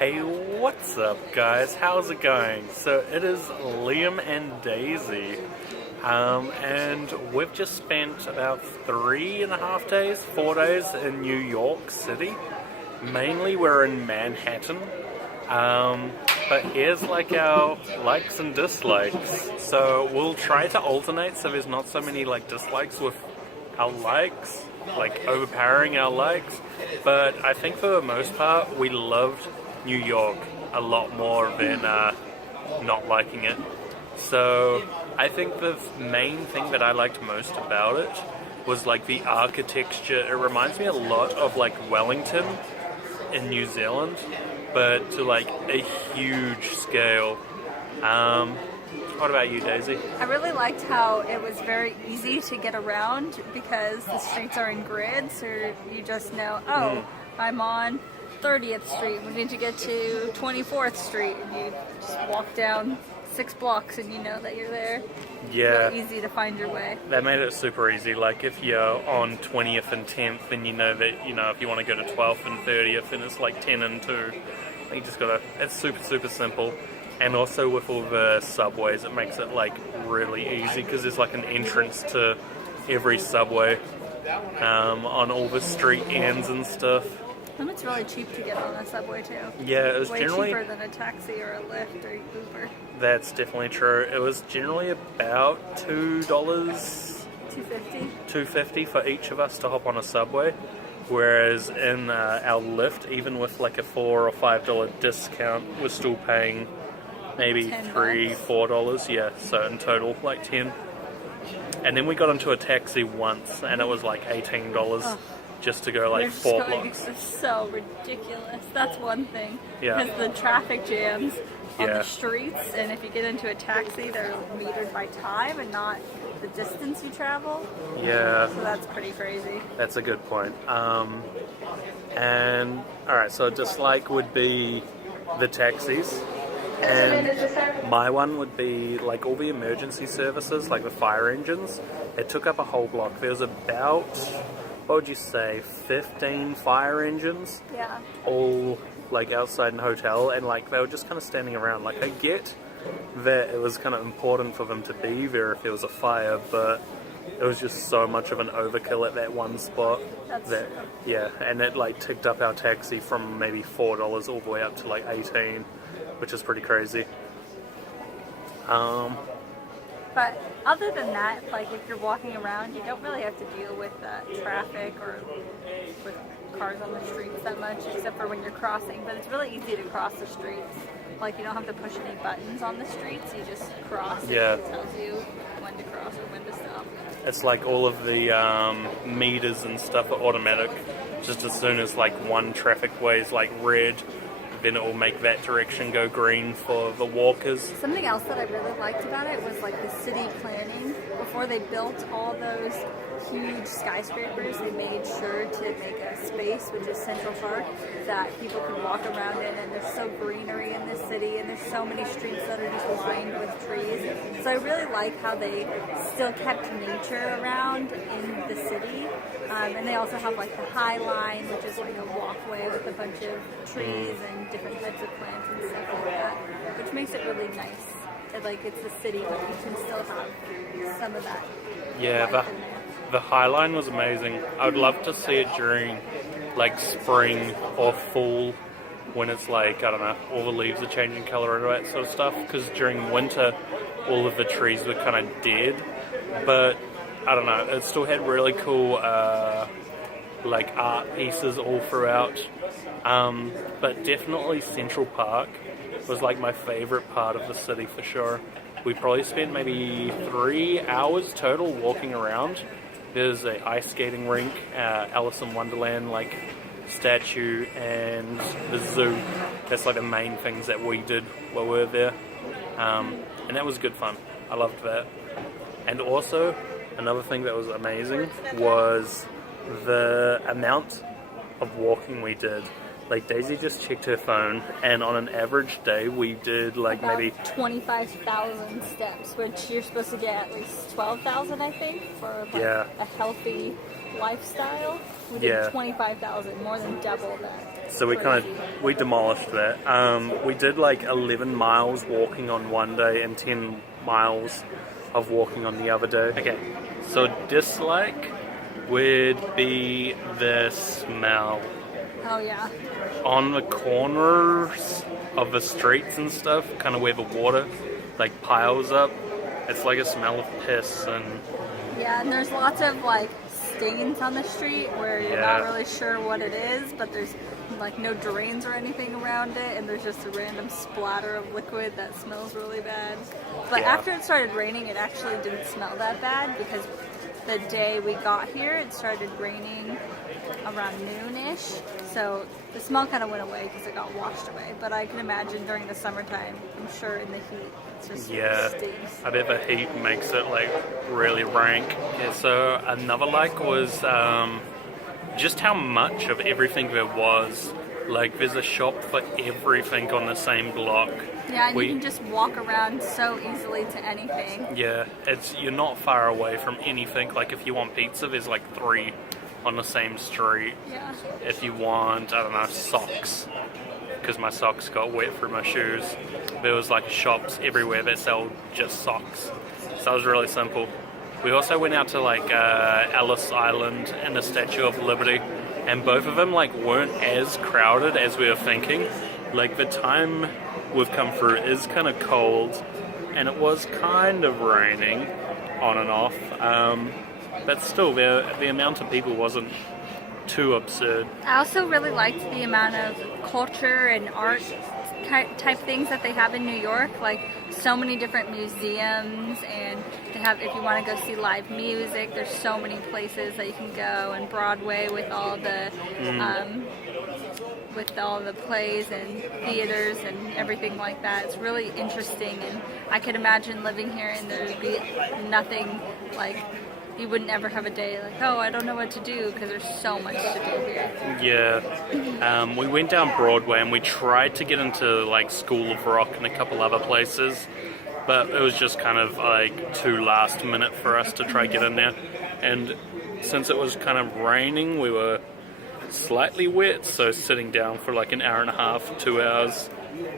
Hey, what's up, guys? How's it going? So it is Liam and Daisy, and we've just spent about 3.5 days, 4 days in New York City. Mainly, we're in Manhattan, but here's like our likes and dislikes. So we'll try to alternate so there's not so many like dislikes with our likes, like overpowering our likes. But I think for the most part, we loved New York a lot more than not liking it. So I think the main thing that I liked most about it was like the architecture. It reminds me a lot of like Wellington in New Zealand, but to like a huge scale. What about you, Daisy? I really liked how it was very easy to get around because the streets are in grids, so you just know, I'm on 30th Street, we need to get to 24th Street, and you just walk down 6 blocks and you know that you're there. Yeah. Really easy to find your way. That made it super easy. Like if you're on 20th and 10th, then you know that, if you want to go to 12th and 30th, and it's like 10 and 2. You just gotta, it's super, super simple. And also with all the subways, it makes it like really easy because there's like an entrance to every subway on all the street ends and stuff. And it's really cheap to get on a subway too. Yeah, it was way generally cheaper than a taxi or a Lyft or Uber. That's definitely true. It was generally about $2, $2.50 for each of us to hop on a subway. Whereas in our Lyft, even with like a $4 or $5 discount, we're still paying maybe $3, $4. Yeah, so in total, like 10. And then we got into a taxi once, and it was like $18 just to go like 4 blocks. It's so ridiculous. That's one thing. Yeah. Because the traffic jams on the streets, and if you get into a taxi, they're metered by time and not the distance you travel. Yeah. So that's pretty crazy. That's a good point. And alright, so a dislike would be the taxis. And my one would be like all the emergency services, like the fire engines. It took up a whole block. There was about, what would you say, 15 fire engines? Yeah. All like outside an hotel, and like they were just kind of standing around. Like I get that it was kind of important for them to be there if there was a fire, but it was just so much of an overkill at that one spot. Yeah, and it like ticked up our taxi from maybe $4 all the way up to like 18, which is pretty crazy. But other than that, like if you're walking around, you don't really have to deal with traffic or with cars on the streets that much, except for when you're crossing. But it's really easy to cross the streets. Like you don't have to push any buttons on the streets. You just cross. Yeah. And it tells you when to cross or when to stop. It's like all of the meters and stuff are automatic. Just as soon as like one traffic way is like red, then it will make that direction go green for the walkers. Something else that I really liked about it was like the city planning. Before they built all those huge skyscrapers, they made sure to make a space, which is Central Park, that people can walk around in, and there's so greenery in the city, and there's so many streets that are just lined with trees. So I really like how they still kept nature around in the city. And they also have like the High Line, which is like a walkway with a bunch of trees and different types of plants and stuff like that, which makes it really nice. Like it's a city, but you can still have some of that. Yeah, the High Line was amazing. I would love to see it during like spring or fall, when it's like, I don't know, all the leaves are changing colour and all that sort of stuff, because during winter all of the trees were kind of dead. But I don't know, it still had really cool like art pieces all throughout. But definitely Central Park was like my favourite part of the city for sure. We probably spent maybe 3 hours total walking around. There's a ice skating rink, Alice in Wonderland like statue, and the zoo. That's like the main things that we did while we were there. And that was good fun. I loved that. And also, another thing that was amazing was the amount of walking we did. Like Daisy just checked her phone, and on an average day we did like about maybe 25,000 steps, which you're supposed to get at least 12,000, I think, for like a healthy lifestyle, we did Yeah. 25,000, more than double that. So we demolished that. We did like 11 miles walking on one day and 10 miles of walking on the other day. Okay, so dislike would be the smell. Oh yeah. On the corners of the streets and stuff, kind of where the water like piles up, it's like a smell of piss and Yeah, and there's lots of like stains on the street where you're Yeah. not really sure what it is, but there's like no drains or anything around it, and there's just a random splatter of liquid that smells really bad. But Yeah. after it started raining, it actually didn't smell that bad because the day we got here, it started raining around noonish, so the smell kind of went away because it got washed away. But I can imagine during the summertime, I'm sure in the heat, it's just yeah, stinks. I bet the heat makes it like really rank. Yeah, so another like was just how much of everything there was. Like there's a shop for everything on the same block. Yeah, and We- you can just walk around so easily to anything. Yeah, you're not far away from anything. Like if you want pizza, there's like 3 on the same street. Yeah. If you want, I don't know, socks, because my socks got wet through my shoes, there was like shops everywhere that sell just socks. So it was really simple. We also went out to like Ellis Island and the Statue of Liberty, and both of them like weren't as crowded as we were thinking. Like the time we've come through is kind of cold, and it was kind of raining on and off. But still, the amount of people wasn't too absurd. I also really liked the amount of culture and art type things that they have in New York, like so many different museums, and they have, if you want to go see live music, there's so many places that you can go, and Broadway with all the plays and theaters and everything like that. It's really interesting, and I could imagine living here and there would be nothing like, you wouldn't ever have a day like, oh, I don't know what to do, because there's so much to do here. Yeah, we went down Broadway and we tried to get into like School of Rock and a couple other places, but it was just kind of like too last minute for us to try get in there. And since it was kind of raining, we were slightly wet, so sitting down for like an hour and a half, 2 hours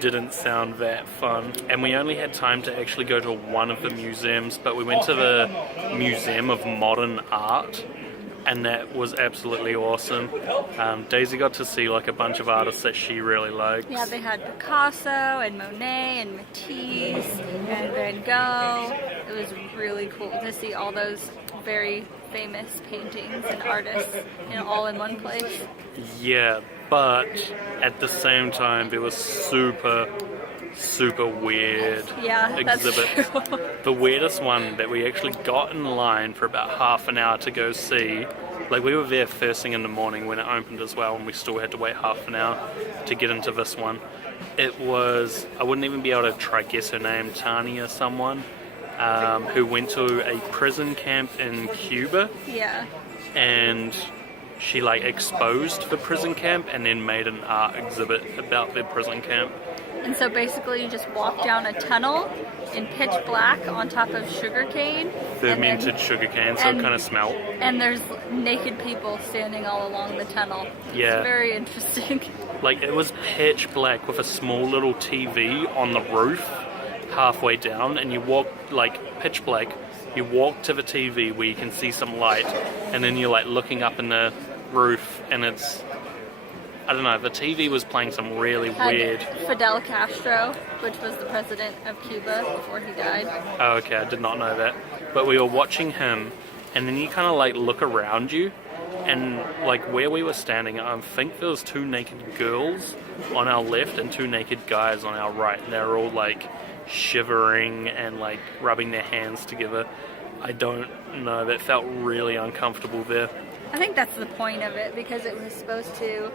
didn't sound that fun. And we only had time to actually go to one of the museums, but we went to the Museum of Modern Art, and that was absolutely awesome. Daisy got to see like a bunch of artists that she really likes. Yeah, they had Picasso and Monet and Matisse and Van Gogh. It was really cool to see all those very famous paintings and artists, all in one place. Yeah, but at the same time, there was super weird exhibits. That's true. The weirdest one that we actually got in line for about half an hour to go see. Like we were there first thing in the morning when it opened as well, and we still had to wait half an hour to get into this one. It was, I wouldn't even be able to try guess her name, Tania someone, who went to a prison camp in Cuba. Yeah. And she like exposed the prison camp and then made an art exhibit about the prison camp. And so basically you just walk down a tunnel in pitch black on top of sugarcane. Fermented sugarcane, so it kind of smelled. And there's naked people standing all along the tunnel. Yeah. It's very interesting. Like it was pitch black with a small little TV on the roof halfway down, and you walk like pitch black. You walk to the TV where you can see some light, and then you're like looking up in the roof, and it's, I don't know, the TV was playing some really weird. Fidel Castro, which was the president of Cuba before he died. Oh, okay, I did not know that. But we were watching him, and then you kind of like look around you, and like where we were standing, I think there was 2 naked girls on our left and 2 naked guys on our right, and they were all like shivering and like rubbing their hands together. I don't know, that felt really uncomfortable there. I think that's the point of it, because it was supposed to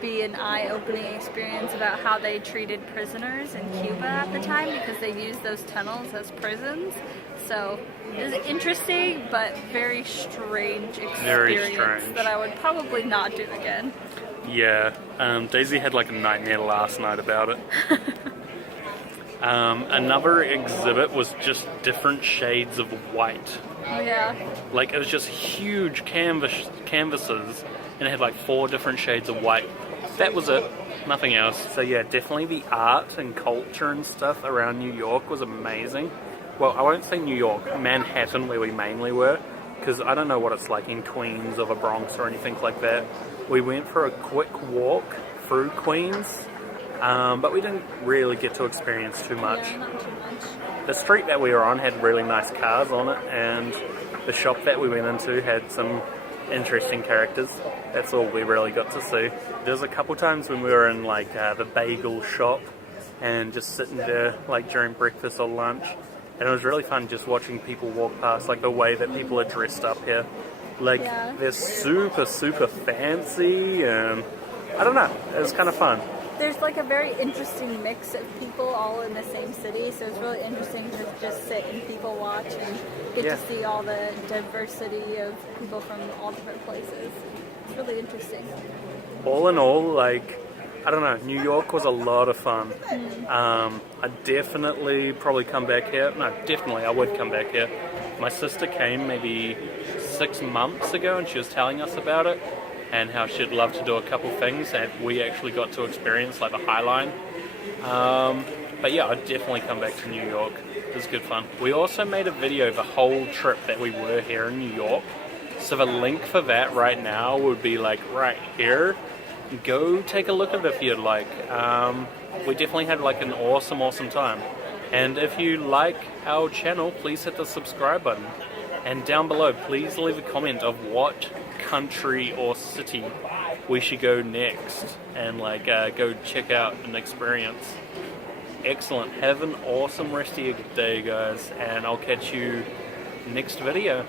be an eye-opening experience about how they treated prisoners in Cuba at the time, because they used those tunnels as prisons. So it was interesting, but very strange experience. Very strange. That I would probably not do again. Yeah, Daisy had like a nightmare last night about it. Another exhibit was just different shades of white. Oh, yeah. Like, it was just huge canvases, and it had like 4 different shades of white. That was it, nothing else. So yeah, definitely the art and culture and stuff around New York was amazing. Well, I won't say New York, Manhattan, where we mainly were, because I don't know what it's like in Queens or the Bronx or anything like that. We went for a quick walk through Queens, but we didn't really get to experience too much. Yeah, not too much. The street that we were on had really nice cars on it, and the shop that we went into had some interesting characters. That's all we really got to see. There's a couple times when we were in like the bagel shop and just sitting there like during breakfast or lunch, and it was really fun just watching people walk past, like the way that people are dressed up here. Like they're super fancy, and I don't know, it was kind of fun. There's like a very interesting mix of people all in the same city, so it's really interesting to just sit and people watch and get to see all the diversity of people from all different places. It's really interesting. All in all, like, I don't know, New York was a lot of fun. I'd definitely probably come back here. No, definitely I would come back here. My sister came maybe 6 months ago, and she was telling us about it and how she'd love to do a couple things that we actually got to experience, like the High Line. But yeah, I'd definitely come back to New York. It was good fun. We also made a video the whole trip that we were here in New York. So the link for that right now would be like right here. Go take a look at it if you'd like. We definitely had like an awesome time. And if you like our channel, please hit the subscribe button. And down below, please leave a comment of what country or city we should go next and like go check out and experience. Excellent. Have an awesome rest of your day, guys, and I'll catch you next video.